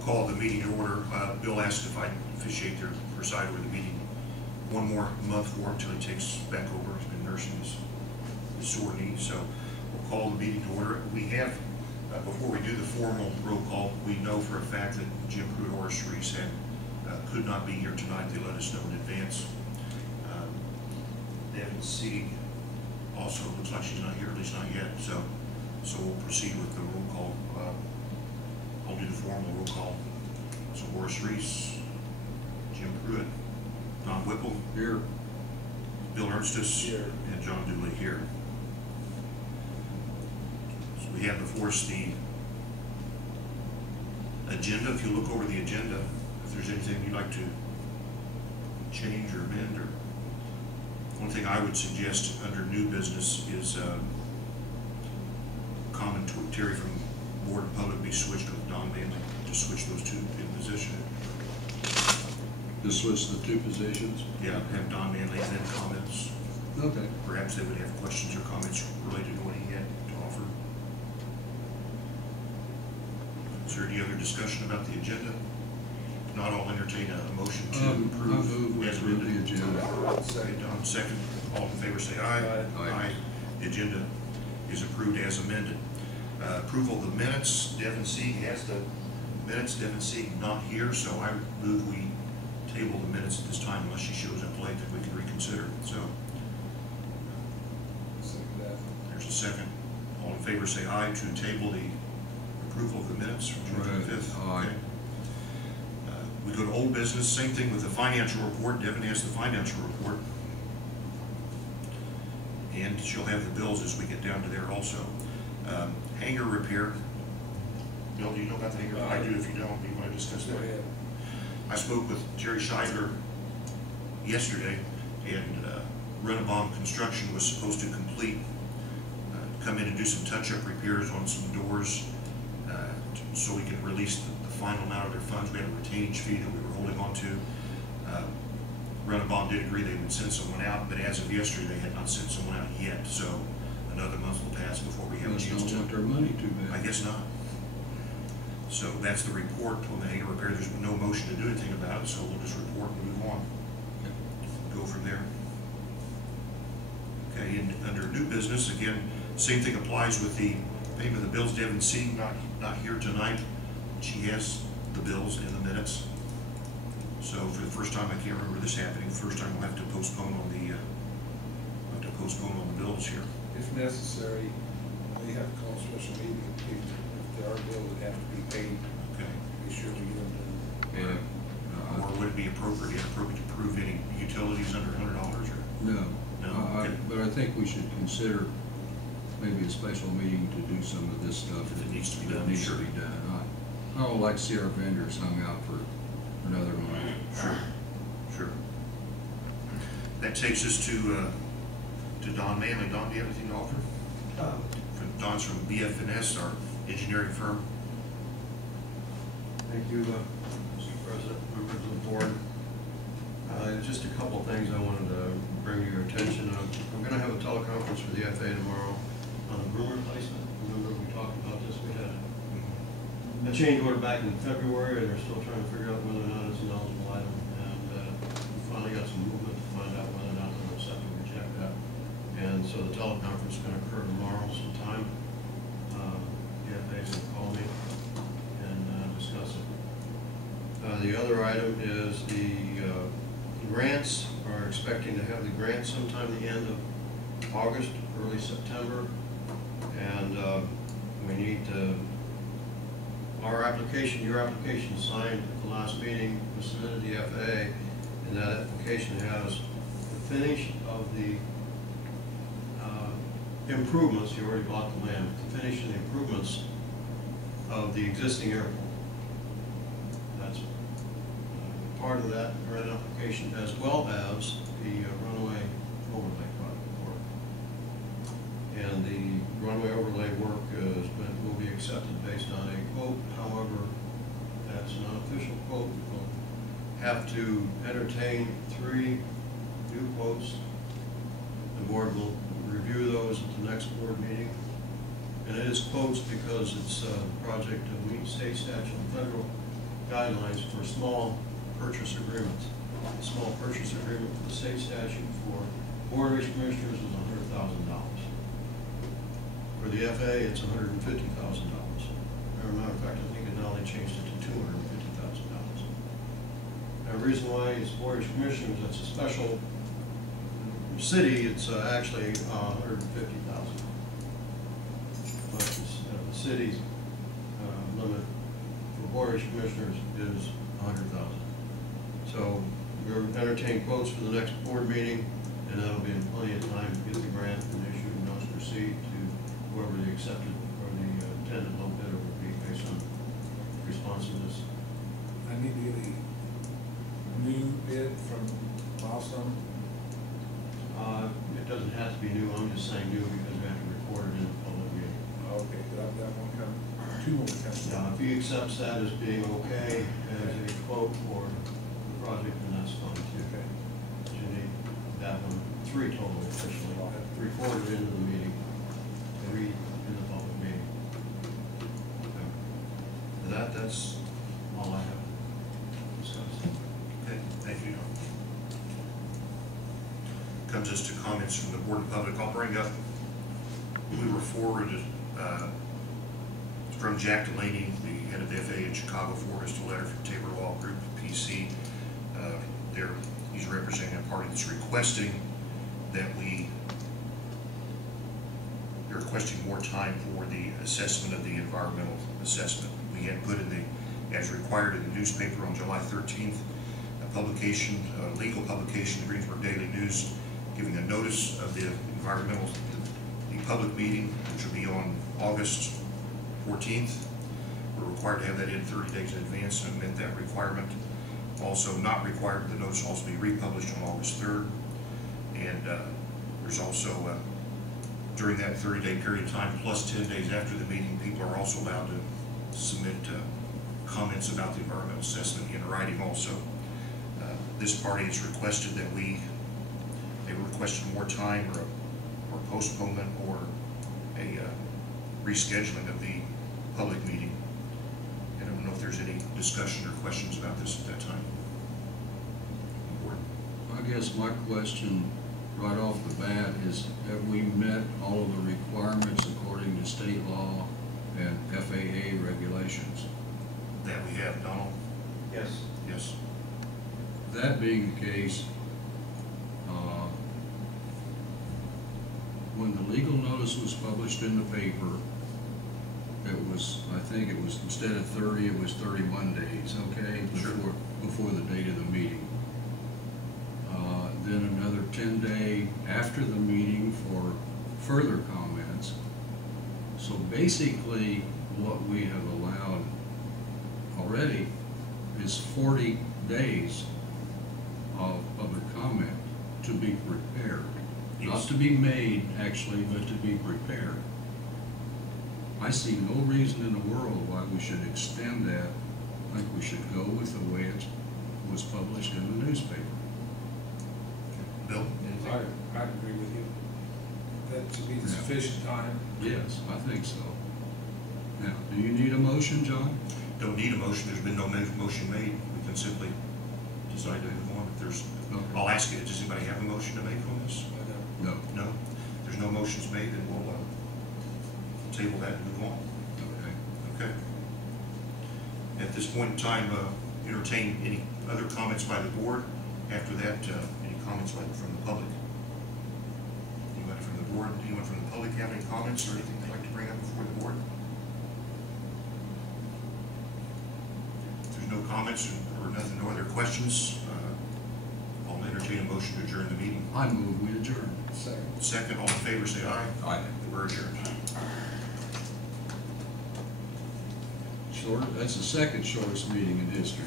We'll call the meeting to order. Bill asked if I'd officiate there, preside over the meeting one more month for him until he takes back over. He's been nursing his sore knee, so we'll call the meeting to order. We have, before we do the formal roll call, we know for a fact that Jim Pruitt or Shreese could not be here tonight. They let us know in advance. Devin C. also looks like she's not here, at least not yet. So we'll proceed with the roll call. I'll do the formal roll call. So Horace Reese, Jim Pruitt, Don Whipple here, Bill Ernstus here, and John Dooley here. So we have before us the agenda. If you look over the agenda, if there's anything you'd like to change or amend, or one thing I would suggest under new business is commentary from Board of Public be switched with Don Manley. Just switch those two in position. just switch the two positions. Yeah, have Don Manley and then comments. Okay. Perhaps they would have questions or comments related to what he had to offer. Is there any other discussion about the agenda? If not, I'll entertain a motion to approve as the amended. agenda. Okay, Don, second. All in favor say aye. Aye. The agenda is approved as amended. Approval of the minutes. Devin C. has the minutes. Devin C. not here, so I move we table the minutes at this time unless she shows up late that we can reconsider. So there's a second. All in favor say aye to table the approval of the minutes from June 25th. Aye. Okay. We go to old business. Same thing with the financial report. Devin has the financial report. And she'll have the bills as we get down to there also. Hangar repair. Bill, do you know about the hangar? I do. If you don't, you want to discuss that? I spoke with Jerry Scheidler yesterday, and Renabom Construction was supposed to complete, come in and do some touch-up repairs on some doors so we can release the final amount of their funds. We had a retainage fee that we were holding on to. Renabom did agree they would send someone out, but as of yesterday, they had not sent someone out yet. So another month will pass before we have a chance to. Don't want their money too bad. I guess not. So that's the report on the hangar repair. There's no motion to do anything about it, so we'll just report and move on. Go from there. Okay, and under new business, again, same thing applies with the payment of the bills. Devin C. not here tonight. She has the bills in the minutes. So for the first time, I can't remember this happening. First time we'll have to postpone on the bills here. If necessary, they have to call a special meeting if there are bills that have to be paid. Okay. Be sure we get them done. Yeah. Or would it be inappropriate to approve any utilities under $100 or? No. No. Okay. But I think we should consider maybe a special meeting to do some of this stuff If it needs to be done, needs sure. to be done. I don't like to see our vendors hung out for another month. Sure. That takes us to Don Manley. Don, do you have anything to offer? Don's from BF&S, our engineering firm. Thank you, Mr. President, members of the board. Just a couple of things I wanted to bring to your attention. I'm going to have a teleconference for the FAA tomorrow on the broom replacement. Remember we talked about this? We had a change order back in February, and they're still trying to figure out whether or not it's an eligible item. And we finally got some movement to find out whether or not they'll accept or reject that. And so the teleconference is going to occur tomorrow sometime. The FAA is going to call me and discuss it. The other item is the grants. Are expecting to have the grant sometime the end of August, early September. And we need to, your application signed at the last meeting was submitted to the FAA, and that application has the finish of the improvements. You already bought the land. The finish of the improvements of the existing airport. That's part of that grant application, as well as the runway overlay work. And the runway overlay work will be accepted based on a quote. However, that's an unofficial quote. We'll have to entertain 3 new quotes. The board will review those at the next board meeting. And it is quotes because it's a project of meet state statute and federal guidelines for small purchase agreements. A small purchase agreement for the state statute for Board of Commissioners is $100,000. For the FAA, it's $150,000. As a matter of fact, I think now they changed it to $250,000. Now, the reason why it's Board of Commissioners, that's a special city, it's actually $150,000. But the city's limit for Board of Commissioners is $100,000. So we're entertaining quotes for the next board meeting, and that'll be in plenty of time to get the grant and issue a notice to proceed to whoever the accepted or the intended low bidder would be based on responsiveness. I need to get a new bid from Milestone. It doesn't have to be new, I'm just saying new because we have to record it in the public meeting. Okay, but I've got one coming, two more coming. Now, if he accepts that as being okay as a quote for the project, then that's fine too. Okay. But you need that one, 3 total officially, 3/4 into the meeting, 3 in the public meeting. Okay. That's all I have to discuss. Okay, thank you. Comes us to comments from the Board of Public. I'll bring up, we were forwarded from Jack Delaney, the head of the FAA in Chicago, forwarded us a letter from Tabor Law Group, PC. He's representing a party that's requesting that they're requesting more time for the assessment of the environmental assessment. We had put in the, as required in the newspaper on July 13th, a publication, a legal publication, the Greensburg Daily News, giving a notice of the environmental, the public meeting, which will be on August 14th. We're required to have that in 30 days in advance and met that requirement. Also not required, the notice will also be republished on August 3rd. And there's also, during that 30-day period of time, plus 10 days after the meeting, people are also allowed to submit comments about the environmental assessment in writing also. This party has requested that they requested more time or postponement or a rescheduling of the public meeting. And I don't know if there's any discussion or questions about this at that time. Board. I guess my question right off the bat is, have we met all of the requirements according to state law and FAA regulations? That we have, Donald? Yes. Yes. That being the case, when the legal notice was published in the paper, it was, I think it was, instead of 30, it was 31 days, okay? Sure. Before the date of the meeting. Then another 10 day after the meeting for further comments. So basically, what we have allowed already is 40 days of public comment to be prepared. Not Yes. to be made, actually, but to be prepared. I see no reason in the world why we should extend that. I think we should go with the way it was published in the newspaper. Bill? Anything? I agree with you. That should be sufficient time. Yes, I think so. Now, do you need a motion, John? Don't need a motion. There's been no motion made. We can simply decide to move on. If there's, Okay. I'll ask you, does anybody have a motion to make on this? No. No? If there's no motions made, then we'll table that and move on. Okay. Okay. At this point in time, entertain any other comments by the board. After that, any comments from the public? Anybody from the board, anyone from the public have any comments or anything they'd like to bring up before the board? If there's no comments or nothing, no other questions, I'll entertain a motion to adjourn the meeting. I move we adjourn. Second. Second, all in favor, say aye. Aye. We're adjourned. That's the second shortest meeting in history.